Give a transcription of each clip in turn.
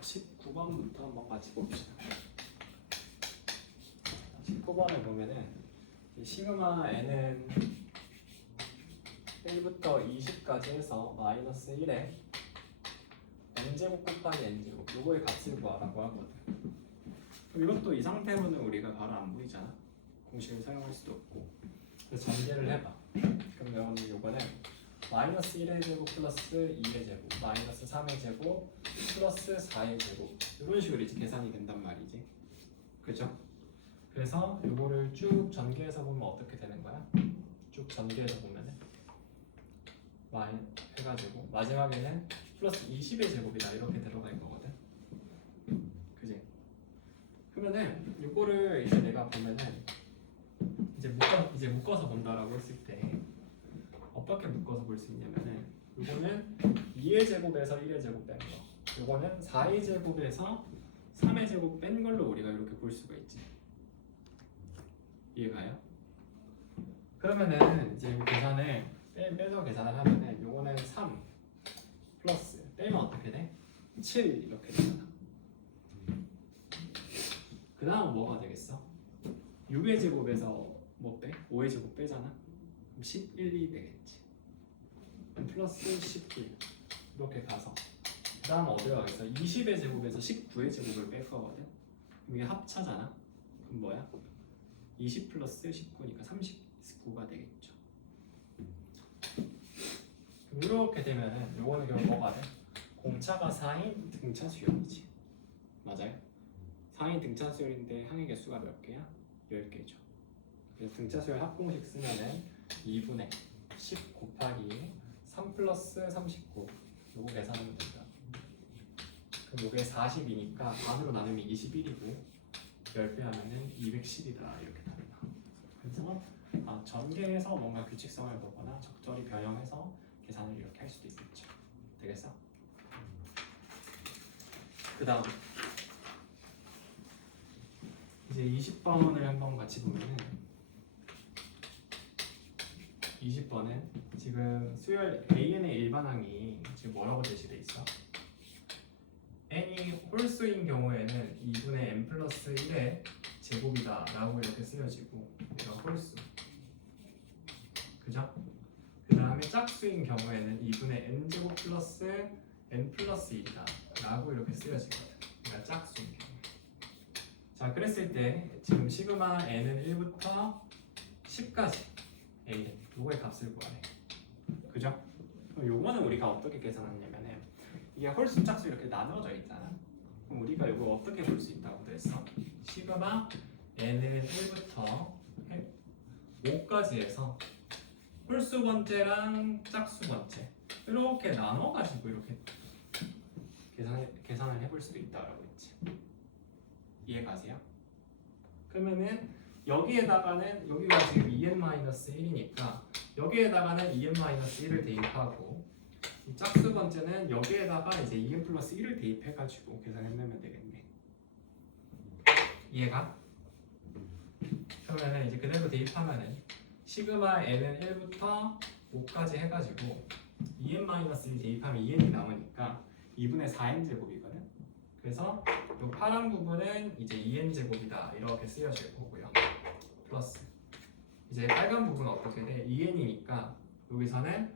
19번부터 한번 같이 봅시다. 19번에 보면은 시그마 n은 1부터 20까지 해서 마이너스 1에 n제곱 곱하기 n제곱 요거의 값을 구하라고 하거든. 그럼 이것도 이 상태로는 우리가 바로 안 보이잖아. 공식을 사용할 수도 없고. 그래서 전개를 해봐. 그러면 요거는 마이너스 1의 제곱 플러스 2의 제곱 마이너스 3의 제곱 플러스 4의 제곱 이런 식으로 이제 계산이 된단 말이지. 그죠? 그래서 요거를 쭉 전개해서 보면 어떻게 되는 거야? 쭉 전개해서 보면은 마이 해가지고 마지막에는 플러스 20의 제곱이다 이렇게 들어갈 거거든. 그지? 그러면은 요거를 이제 내가 보면은 이제 묶어서 본다라고 했을 때 어떻게 묶어서 볼 수 있냐면은 요거는 2의 제곱에서 1의 제곱 뺀 거, 요거는 4의 제곱에서 3의 제곱 뺀 걸로 우리가 이렇게 볼 수가 있지. 이해가요? 그러면은 이제 이 계산을 빼서 계산을 하면은 요거는 3 플러스 빼면 어떻게 돼? 7 이렇게 되잖아. 그 다음 뭐가 되겠어? 6의 제곱에서 뭐 빼? 5의 제곱 빼잖아. 그럼 11이 되겠지. 그럼 플러스 11 이렇게 가서 그 다음 어디로 가겠어? 20의 제곱에서 19의 제곱을 뺄 거거든. 그럼 이게 합차잖아. 그럼 뭐야? 20 플러스 19니까 39가 되겠죠. 이렇게 되면은 요거는 결국 뭐가 돼? 공차가 4인 등차 수열이지. 맞아요? 4인 등차 수열인데 항의 개수가 몇 개야? 10개죠. 그래서 등차 수열 합공식 쓰면은 2분의 10 곱하기 3 플러스 39 요거 계산하면 된다. 그럼 요게 40이니까 반으로 나누면 21이고 10배 하면은 210이다 이렇게 나온다. 그래서 전개해서 뭔가 규칙성을 보거나 적절히 변형해서 계산을 이렇게 할 수도 있겠죠. 되겠어? 그 다음 이제 20번을 한번 같이 보면은 20번은 지금 수열 AN의 일반항이 지금 뭐라고 제시돼 있어? n이 홀수인 경우에는 2분의 n 플러스 1의 제곱이다 라고 이렇게 쓰여지고 얘가 홀수. 그죠? 그 다음에 짝수인 경우에는 2분의 n제곱 플러스 n 플러스 1이다 라고 이렇게 쓰여지거든. 그러니까 짝수인 경우. 자, 그랬을 때 지금 시그마 n은 1부터 10까지 a 요거의 값을 구하래. 그죠? 그럼 요거는 우리가 어떻게 계산하냐면은 이게 홀수 짝수 이렇게 나눠져 있잖아. 그럼 우리가 이걸 어떻게 볼 수 있다고 했어? 시그마 n은 1부터 5까지 해서 홀수 번째랑 짝수 번째 이렇게 나눠가지고 이렇게 계산을 해볼 수도 있다라고 했지. 이해가세요? 그러면은 여기에다가는 여기가 지금 2n-1이니까 여기에다가는 2n-1을 대입하고 이 짝수 번째는 여기에다가 이제 2n 플러스 1을 대입해가지고 계산해내면 되겠네. 이해가? 그러면은 이제 그대로 대입하면은 시그마 n은 1부터 5까지 해가지고 2n-1 대입하면 2n이 남으니까 2분의 4n 제곱이거든. 그래서 이 파란 부분은 이제 2n 제곱이다 이렇게 쓰여질 거고요. 플러스 이제 빨간 부분은 어떻게 돼? 2n이니까 여기서는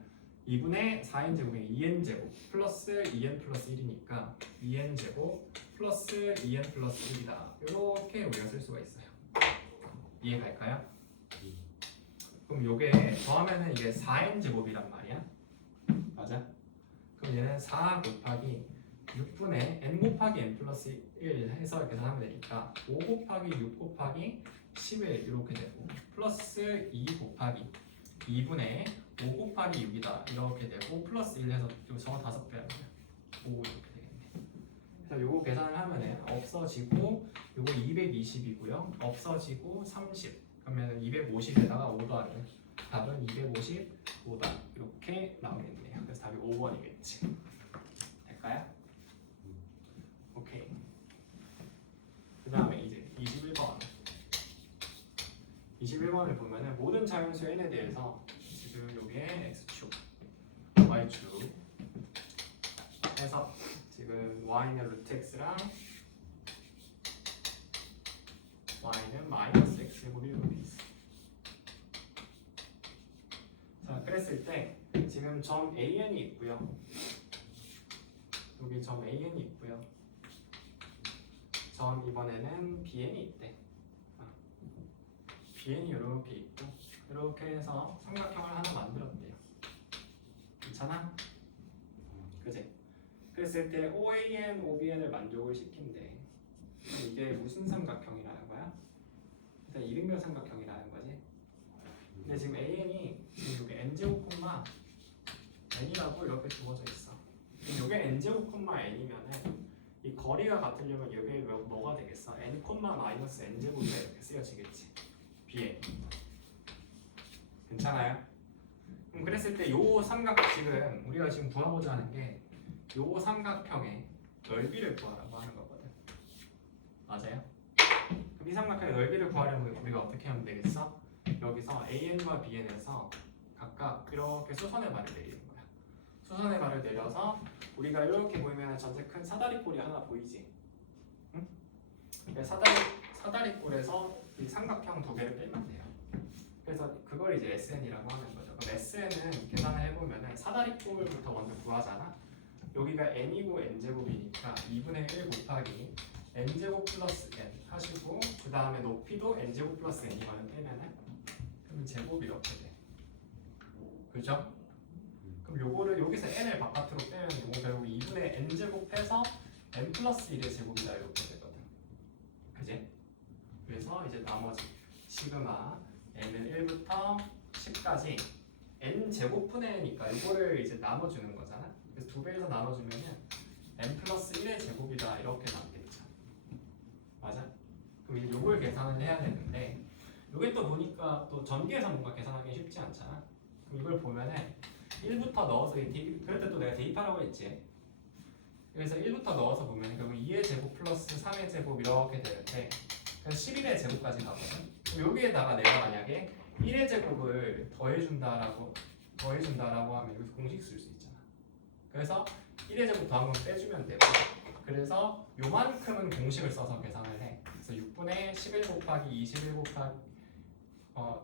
2분의 4n 제곱이 2n 제곱 플러스 2n 플러스 1이니까 2n 제곱 플러스 2n 플러스 1이다 이렇게 우리가 쓸 수가 있어요. 이해갈까요? 그럼 요게 더하면은 이게 4n 제곱이란 말이야. 맞아? 그럼 얘는 4 곱하기 6분의 n 곱하기 n 플러스 1 해서 계산하면 되니까 5 곱하기 6 곱하기 11 이렇게 되고 플러스 2 곱하기 2분의 5 곱하기 6이다 이렇게 되고 플러스 1 해서 저거 5배 하면 5 이렇게 되겠네. 그래서 요거 계산을 하면은 없어지고 요거 220이고요. 없어지고 30 그러면 250에다가 5 더하면 답은 255다 이렇게 나오겠네요. 그래서 답이 5번이겠지. 될까요? 오케이. 그 다음에 이제 21번 21번을 보면은 모든 자연수 n에 대해서 지금 요게 x축, y축 해서 지금 y는 루트 x랑 y는 마이너스 x제곱이 이렇게 돼 있어. 자, 그랬을 때 지금 점 AN이 있고요. 여기 점 AN이 있고요. 점 이번에는 BN이 있대. BN이 이렇게 있고 이렇게 해서 삼각형을 하나 만들었대요. 괜찮아? 그지? 그랬을 때 OAN, OBN을 만족을 시킨대. 이게 무슨 삼각형이라는 거야? 일단 이등변 삼각형이라는 거지. 근데 지금 AN이 지금 여기 n제곱 콤마 n이라고 이렇게 주어져 있어. 이게 n제곱 콤마 n이면은 이 거리가 같으려면 이게 뭐가 되겠어? n 콤마 마이너스 n제곱이 이렇게 쓰여지겠지. bn. 괜찮아요? 그럼 그랬을 때 요 삼각 지금 우리가 지금 구하고자 하는 게 요 삼각형의 넓이를 구하라고 하는 거거든. 맞아요? 그럼 이 삼각형의 넓이를 구하려면 우리가 어떻게 하면 되겠어? 여기서 AN과 BN에서 각각 이렇게 수선의 발을 내리는 거야. 수선의 발을 내려서 우리가 이렇게 보이면 전체 큰 사다리꼴이 하나 보이지? 응? 사다리꼴에서 이 삼각형 두 개를 빼면 돼요. 그래서 그걸 이제 SN이라고 하는 거죠. 그럼 SN은 계산을 해보면 사다리꼴부터 먼저 구하잖아. 여기가 n이고 n제곱이니까 2분의 1 곱하기 n제곱 플러스 n 하시고 그 다음에 높이도 n제곱 플러스 n이거든 빼면은 그럼 제곱이 이렇게 돼. 그죠? 그럼 요거를 여기서 n을 바깥으로 빼면 요거 결국 2분의 n제곱 해서 n 플러스 1의 제곱이다 이렇게 되거든. 그지? 그래서 이제 나머지 시그마 n은 1부터 10까지 n 제곱분의 n이니까 이거를 이제 나눠주는 거잖아. 그래서 두 배에서 나눠주면은 n 플러스 1의 제곱이다 이렇게 남겠죠. 맞아? 그럼 이걸 계산을 해야 되는데 이게 또 보니까 또 전기에서 뭔가 계산하기 쉽지 않잖아. 그럼 이걸 보면은 1부터 넣어서 그럴 때 또 내가 대입하라고 했지. 그래서 1부터 넣어서 보면 결국 2의 제곱 플러스 3의 제곱 이렇게 되는데 그래서 11의 제곱까지 가거든. 그럼 여기에다가 내가 만약에 1의 제곱을 더해준다라고 하면 여기서 공식 쓸 수 있잖아. 그래서 1의 제곱 더한 건 빼주면 되고 그래서 요만큼은 공식을 써서 계산을 해. 그래서 6분의 11 곱하기 21 곱하기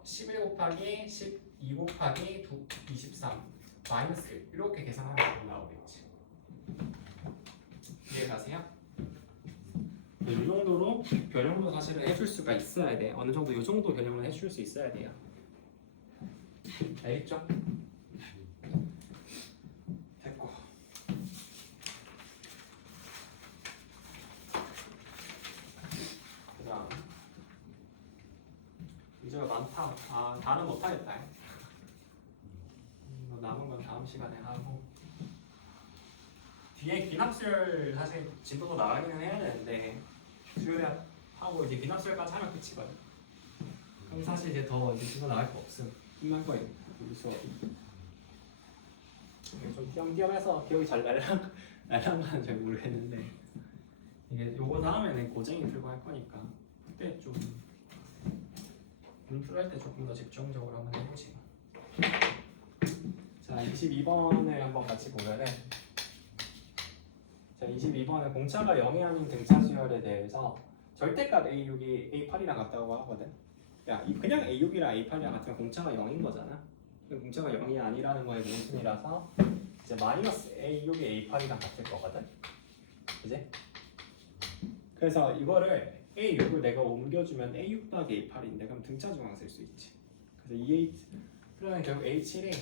11 곱하기 12 곱하기 23 마이너스 1 이렇게 계산하면 나오겠지. 이해가세요? 이 정도로 변형도 사실은 해줄 수가 있어야 돼. 어느 정도 이 정도 변형을 해줄 수 있어야 돼요. 알겠죠? 됐고. 그다음 문제가 많다. 다는 못하겠다. 남은 건 다음 시간에 하고. 뒤에 기납수열 사실 진도도 나가기는 해야 되는데 수열하고 이제 기납수열까지 하면 끝이거든. 그럼 사실 이제 더 이제 진도 나갈 거 없음. 끝날 거예요. 우리 수업이. 좀 띄엄띄엄해서 기억이 잘 날랑가는 잘 모르겠는데 이게 요거 다음에는 고쟁이 풀고 할 거니까 그때 좀 분풀할 때 조금 더 집중적으로 한번 해보지. 자, 22번을 한번 같이 보면은 자, 22번은 공차가 0이 아닌 등차 수열에 대해서 절대값 A6이 A8이랑 같다고 하거든. 야, 그냥 A6이랑 A8이랑 같으면 공차가 0인 거잖아. 공차가 0이 아니라는 거의 모순이라서 이제 마이너스 A6이 A8이랑 같을 거거든. 그지? 그래서 이거를 A6을 내가 옮겨주면 A6 더하기 A8인데 그럼 등차 중앙 쓸 수 있지. 그래서 그러면 결국 A7이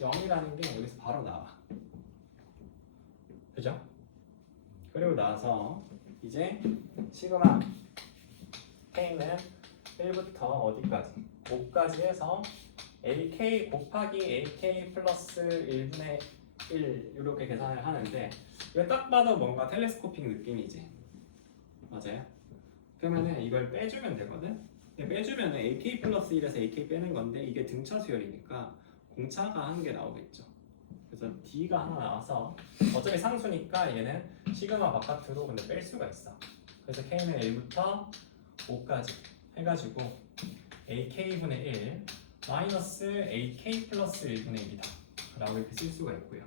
0이라는 게 여기서 바로 나와. 그죠? 그리고 나서 이제 시그마 K는 1부터 어디까지? 5까지 해서 AK 곱하기 AK 플러스 1분의 1 이렇게 계산을 하는데 이거 딱 봐도 뭔가 텔레스코픽 느낌이지. 맞아요? 그러면은 이걸 빼주면 되거든? 빼주면 AK 플러스 1에서 AK 빼는 건데 이게 등차 수열이니까 공차가 한 개 나오겠죠. 그래서 D가 하나 나와서 어차피 상수니까 얘는 시그마 바깥으로 근데 뺄 수가 있어. 그래서 K는 1부터 5까지 해가지고 AK분의 1 마이너스 AK 플러스 1분의 1이다 라고 이렇게 쓸 수가 있고요.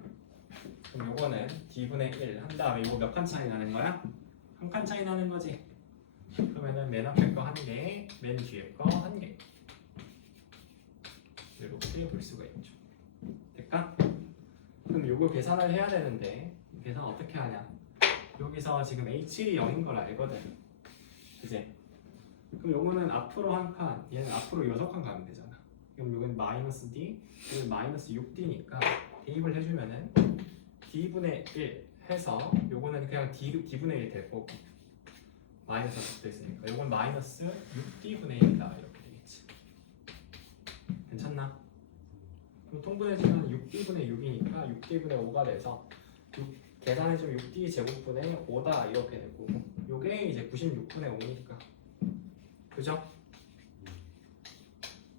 그럼 요거는 D분의 1 한 다음에 이거 몇 칸 차이 나는 거야? 한 칸 차이 나는 거지. 그러면은 맨 앞에 거 한 개, 맨 뒤에 거 한 개. 이렇게 볼 수가 있죠. 될까? 그럼 요거 계산을 해야 되는데 계산 어떻게 하냐? 여기서 지금 H1이 0인 걸 알거든. 그지? 그럼 요거는 앞으로 한 칸, 얘는 앞으로 6칸 가면 되잖아. 그럼 요건 마이너스 D, 여기 마이너스 6D니까 대입을 해주면은 D분의 1 해서 요거는 그냥 D분의 1 될 거고 마이너스가 붙어 있으니까 요건 마이너스 6D분의 1이다 이렇게 되겠지. 괜찮나? 그럼 통분해주면 6D분의 6이니까 6D분의 5가 돼서 계산해주면 6D 제곱분의 5다 이렇게 되고 요게 이제 96분의 5니까 그죠?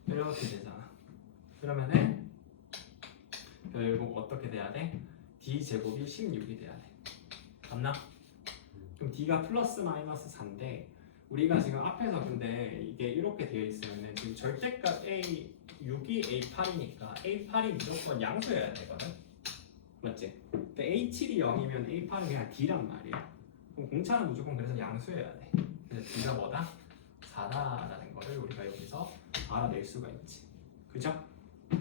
이렇게 되잖아. 그러면은 결국 어떻게 돼야 돼? D 제곱이 16이 돼야 돼. 맞나? 그럼 D가 플러스 마이너스 4인데 우리가 지금 앞에서 근데 이게 이렇게 되어 있으면은 지금 절대값 A 6이 A8이니까 A8이 무조건 양수여야 되거든. 맞지? 근데 A7이 0이면 A8은 그냥 D란 말이야. 그럼 공차는 무조건 그래서 양수여야 돼. 그래서 D가 뭐다? 4다라는 거를 우리가 여기서 알아낼 수가 있지. 그죠?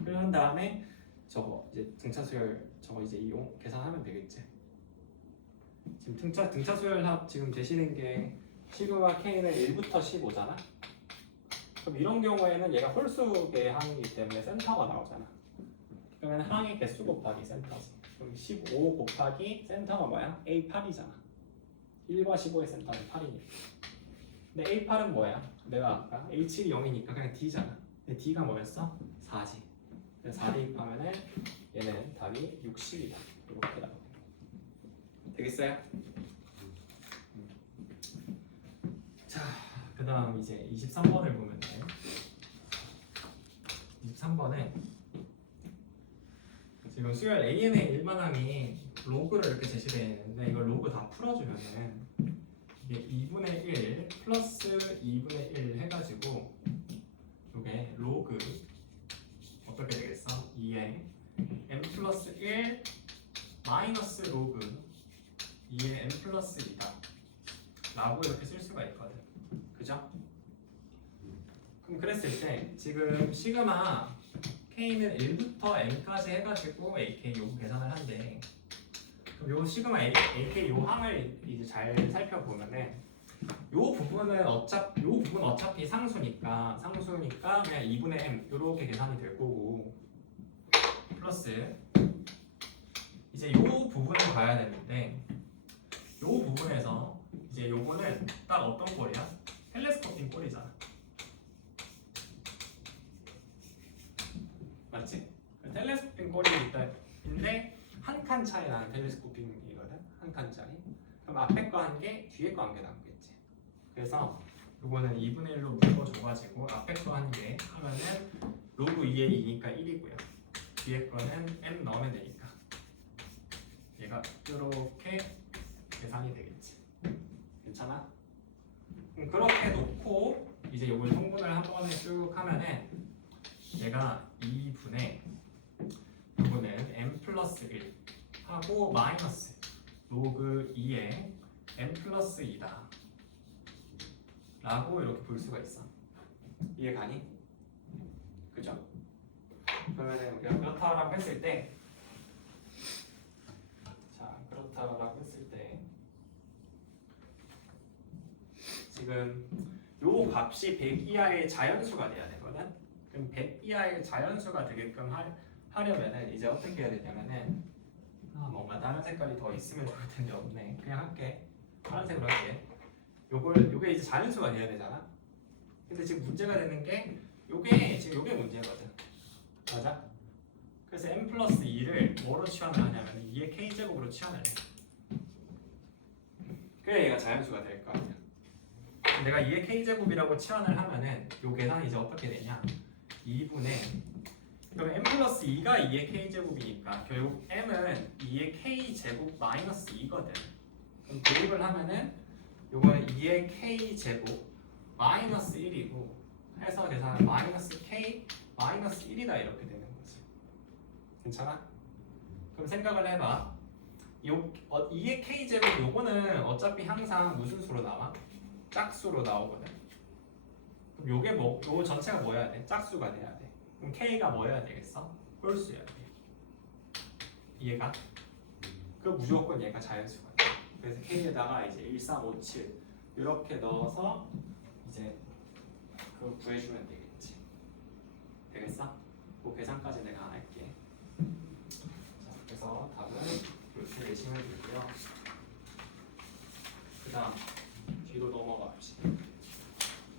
그런 다음에 저거 이제 등차 수열 저거 이제 이용 계산하면 되겠지. 지금 등차 수열 합 지금 되시는 게 시그마 K는 1부터 15잖아. 그럼 이런 경우에는 얘가 홀수의 항이기 때문에 센터가 나오잖아. 그러면 항의 개수 곱하기 센터지. 그럼 15 곱하기 센터가 뭐야? A8이잖아. 1과 15의 센터는 8이니까. 근데 A8은 뭐야? 내가 아까 H7이 0이니까 그냥 D잖아. 근데 D가 뭐였어? 4지. 그래서 4 대입하면은 얘는 답이 60이다. 이렇게 나오고. 되겠어요? 자, 그 다음 이제 23번을 보면 돼. 23번에 지금 수열 AN의 일반항이 로그를 이렇게 제시되어 있는데 이걸 로그 다 풀어주면은 이게 2분의 1 플러스 2분의 1 해가지고 이게 로그 어떻게 되겠어? 2에 m 플러스 1 마이너스 로그 2에 m 플러스 2다 라고 이렇게 쓸 수가 있거든. 그죠? 그럼 그랬을 때 지금 시그마 K는 1부터 M까지 해가지고 AK 요거 계산을 한대. 그럼 요 시그마 AK 요 항을 이제 잘 살펴보면은 요 부분 어차피 상수니까 그냥 2분의 M 요렇게 계산이 될 거고 플러스 이제 요 부분을 봐야 되는데 요 부분에서 이제 요거는 딱 어떤 꼴이야? 텔레스코핑 꼴이잖아. 맞지? 텔레스코핑 꼴인데 한 칸 차이 나는 텔레스코핑이거든. 한 칸 차이. 그럼 앞에 거 한 개, 뒤에 거 한 개 남겠지. 그래서 요거는 2분의 1로 묶어줘가지고 앞에 거 한 개 하면은 로그 2의 2니까 1이고요. 뒤에 거는 m 넣으면 되니까 얘가 이렇게 계산이 되겠지. 괜찮아? 그럼 그렇게 놓고 이제 요걸 통분을 한 번에 쭉 하면은 얘가 2분의 요거는 m 플러스 1 하고 마이너스 로그 2에 m 플러스 2다 라고 이렇게 볼 수가 있어. 이해 가니? 그죠? 그러면은 우리가 그렇다라고 했을 때 그렇다라고 했을 때 지금 요 값이 100 이하의 자연수가 돼야 되거든. 그럼 100 이하의 자연수가 되게끔 하려면은 이제 어떻게 해야 되냐면은 뭔가 다른 색깔이 더 있으면 좋을 텐데 없네. 그냥 할게. 파란색으로 할게. 요게 이제 자연수가 돼야 되잖아. 근데 지금 문제가 되는 게 요게 문제거든. 맞아? 그래서 m 플러스 2를 뭐로 치환을 하냐면 2의 k제곱으로 치환을 해. 그래 얘가 자연수가 될 거 아니야. 내가 2의 k제곱이라고 치환을 하면은 요 계산이 이제 어떻게 되냐? 2분의 그럼 m 플러스 2가 2의 k제곱이니까 결국 m은 2의 k제곱 마이너스 2거든. 그럼 대입을 하면은 요거는 2의 k제곱 마이너스 1이고 해서 계산은 마이너스 k 마이너스 1이다 이렇게 되는 거지. 괜찮아? 그럼 생각을 해봐. 2의 k제곱 요거는 어차피 항상 무슨 수로 나와? 짝수로 나오거든. 그럼 요게 요거 전체가 뭐여야 돼? 짝수가 돼야 돼. 그럼 k가 뭐여야 되겠어? 홀수여야 돼. 이해가? 그 무조건 얘가 자연수가 돼. 그래서 k에다가 이제 1357 이렇게 넣어서 이제 그거 구해주면 되겠지. 되겠어? 그 계산까지 내가 안 할게. 자, 그래서 답은 이렇게 내시면 되고요. 그 다음 뒤로 넘어가 봅시다.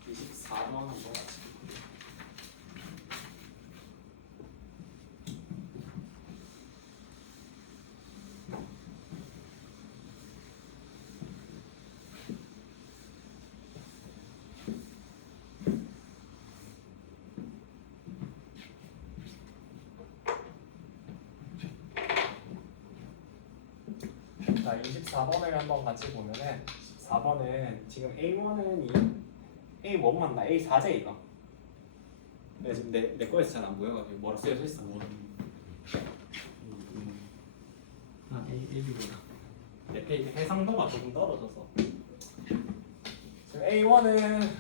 24번 한번 같이 볼게요. 자, 24번을 한번 같이 보면은 4번은 지금 A1은 A1 맞나? A4제 이거. 근데 지금 내 거에서 잘 안 보여가지고 뭐라 쓰여져 있어? 아, A1이구나. 내 페이지 해상도가 조금 떨어져서. 지금 A1은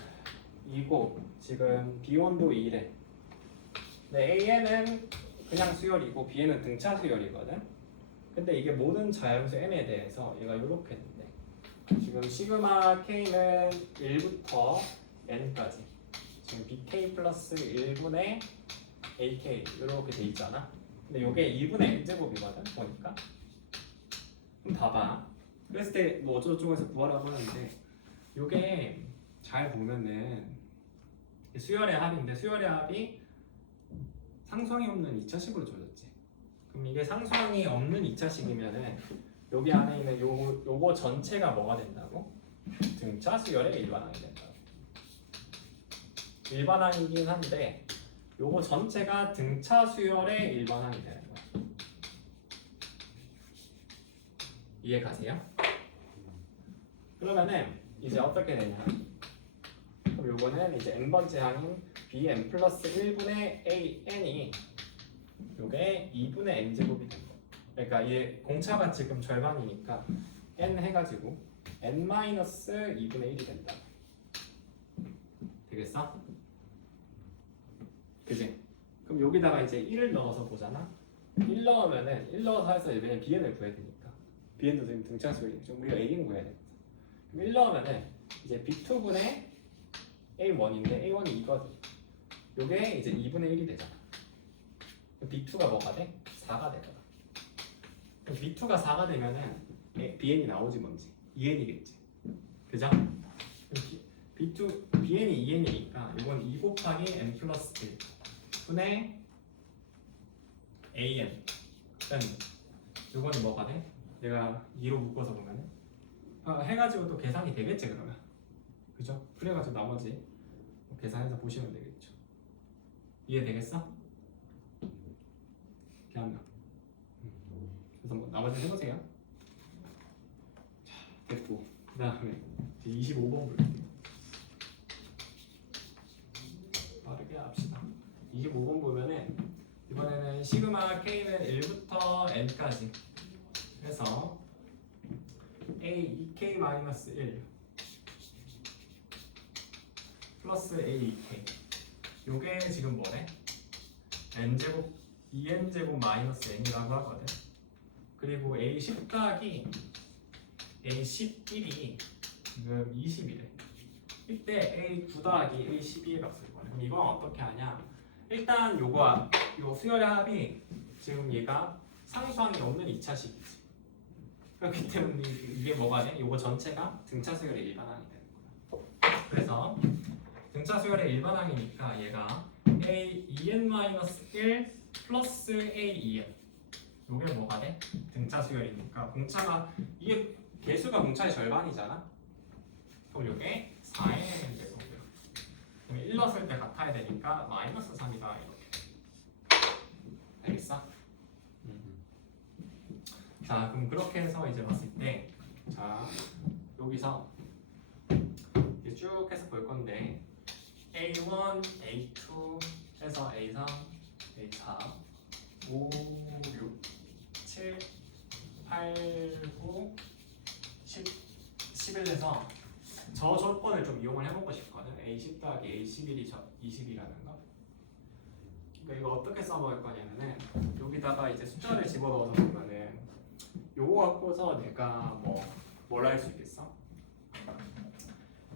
2고 지금 B1도 2래. 근데 A에는 그냥 수열이고 B에는 등차 수열이거든. 근데 이게 모든 자연수 m에 대해서 얘가 이렇게 된대. 지금 시그마 k는 1부터 n까지 지금 bk 플러스 1분의 ak 이렇게 돼 있잖아. 근데 이게 2분의 n제곱이거든 보니까. 그럼 봐봐. 그랬을 때 뭐 어쩌고저쩌고해서 구하라고 하는데 이게 잘 보면은 수열의 합인데 수열의 합이 상수항이 없는 2차식으로 줘졌지. 그럼 이게 상수항이 없는 2차식이면은 여기 안에 있는 요거 전체가 뭐가 된다고? 등차 수열의 일반항이 된다고. 일반항이긴 한데 요거 전체가 등차 수열의 일반항이 되는 거야. 이해 가세요? 그러면은 이제 어떻게 되냐? 그럼 요거는 이제 n번째 항인 bn 플러스 1분의 an이 요게 2분의 n제곱이 된 거. 그러니까 얘 공차가 지금 절반이니까 n 해가지고 n-2분의 1이 된다. 되겠어? 그지? 그럼 여기다가 이제 1을 넣어서 보잖아. 1 넣으면은 1 넣어서 해서 왜냐면 bn을 구해야 되니까 bn도 지금 등차수열이 좀 우리가 a는 구해야 돼. 그럼 1 넣으면은 이제 b2분의 a1인데 a1이 2거든. 요게 이제 2분의 1이 되잖아. B2가 뭐가 돼? 4가 되더라. 그럼 B2가 4가 되면은 BN이 나오지 뭔지 2N이겠지. 그죠? B2, BN이 2N이니까 이건 2 곱하기 N 플러스 1 분의 AN. 이거는 뭐가 돼? 내가 2로 묶어서 보면은 해가지고 또 계산이 되겠지 그러면. 그죠? 그래가지고 나머지 계산해서 보시면 되겠죠. 이해되겠어? 그냥 그래서 뭐 나머지 해보세요. 자, 됐고 그 다음에 25번 볼게요. 빠르게 합시다. 25번 보면은 이번에는 시그마 k는 1부터 n까지 해서 a 2k-1 플러스 a 2k 요게 지금 뭐래? n제곱 2n제곱 마이너스 n이라고 하거든. 그리고 a10 더하기 a11이 지금 20이래. 이때 a9 더하기 a12의 값을 구하래. 그럼 이건 어떻게 하냐? 일단 요 수열의 합이 지금 얘가 상수항이 없는 2차식이지. 그렇기 때문에 이게 뭐가 돼? 요거 전체가 등차 수열의 일반항이 되는 거야. 그래서 등차 수열의 일반항이니까 얘가 a2n-1 플러스 a2n 요게 뭐가 돼? 등차 수열이니까 공차가 이게 개수가 공차의 절반이잖아. 그럼 요게 4n 제곱이야. 그럼 1 넣었을 때 같아야 되니까 마이너스 3이다 이렇게. 알겠어? 자 그럼 그렇게 해서 이제 봤을 때 자 여기서 이제 쭉 해서 볼 건데 A1, A2 해서 A3, A4 5, 6, 7, 8, 9, 10, 11에서 저 조건을 좀 이용을 해보고 싶거든. A10 더하기 A11이 20이라는 거. 그러니까 이거 어떻게 써먹을 거냐면은 여기다가 이제 숫자를 집어넣어서 보면은 요거 갖고서 내가 뭘 할 수 있겠어?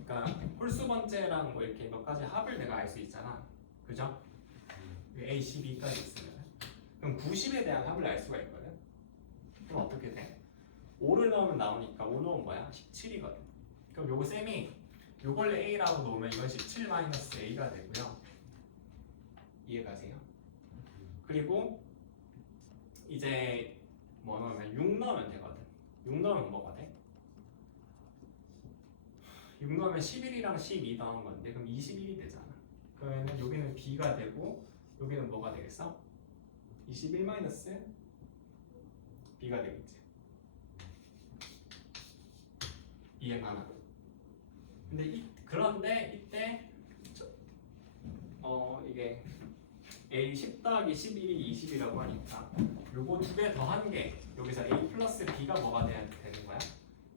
그러니까 홀수 번째랑 뭐 이렇게 몇 가지 합을 내가 알 수 있잖아. 그죠? A12까지 있으면 그럼 90에 대한 합을 알 수가 있거든. 그럼 어떻게 돼? 5를 넣으면 나오니까 5 넣으면 뭐야? 17이거든. 그럼 요거 쌤이 요걸 A라고 놓으면 이건 17-A가 되고요. 이해가세요? 그리고 이제 뭐 넣으면 6 넣으면 되거든. 6 넣으면 뭐가 돼? 6 넣으면 11이랑 12 더한 건데 그럼 21이 되잖아. 그러면 여기는 B가 되고 여기는 뭐가 되겠어? 21 마이너스 B가 되겠지. 이해가나? 그런데 이때 이게 A10 더하기 11이 20이라고 하니까 요거 두 개 더한 게 여기서 A 플러스 B가 뭐가 되는 거야?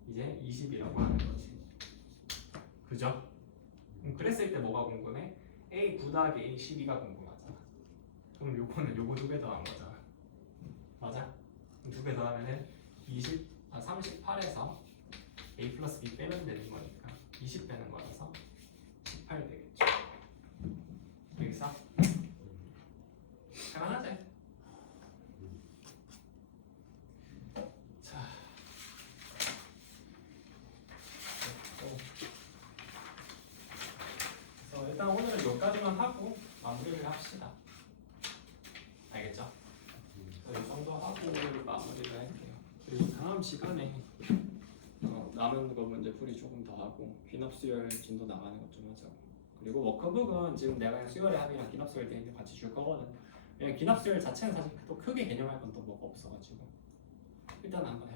이제 20이라고 하는 거지. 그죠? 그랬을 때 뭐가 궁금해? A9 더하기 A12가 궁금하잖아. 그럼 요거는 요거 두 개 더한 거잖아. 맞아? 두 개 더하면은 38에서 A 플러스 B 빼면 되는 거니까 20 빼는 거라서 18 되겠죠. 여기서 할만하지? 자, 그래서 일단 오늘은 여기까지만 하고 마무리를 합시다. 알겠죠? 이 정도 하고 마무리를 할게요. 그리고 다음 시간에 남은 거 문제 풀이 조금 더 하고 귀납 수열 진도 나가는 것 좀 하자고. 그리고 워크북은 지금 내가 그냥 수열의 합이랑 귀납 수열 되는 게 같이 줄 거거든. 왜냐면 귀납 수열 자체는 사실 또 크게 개념할 건 또 뭐가 없어가지고 일단 한번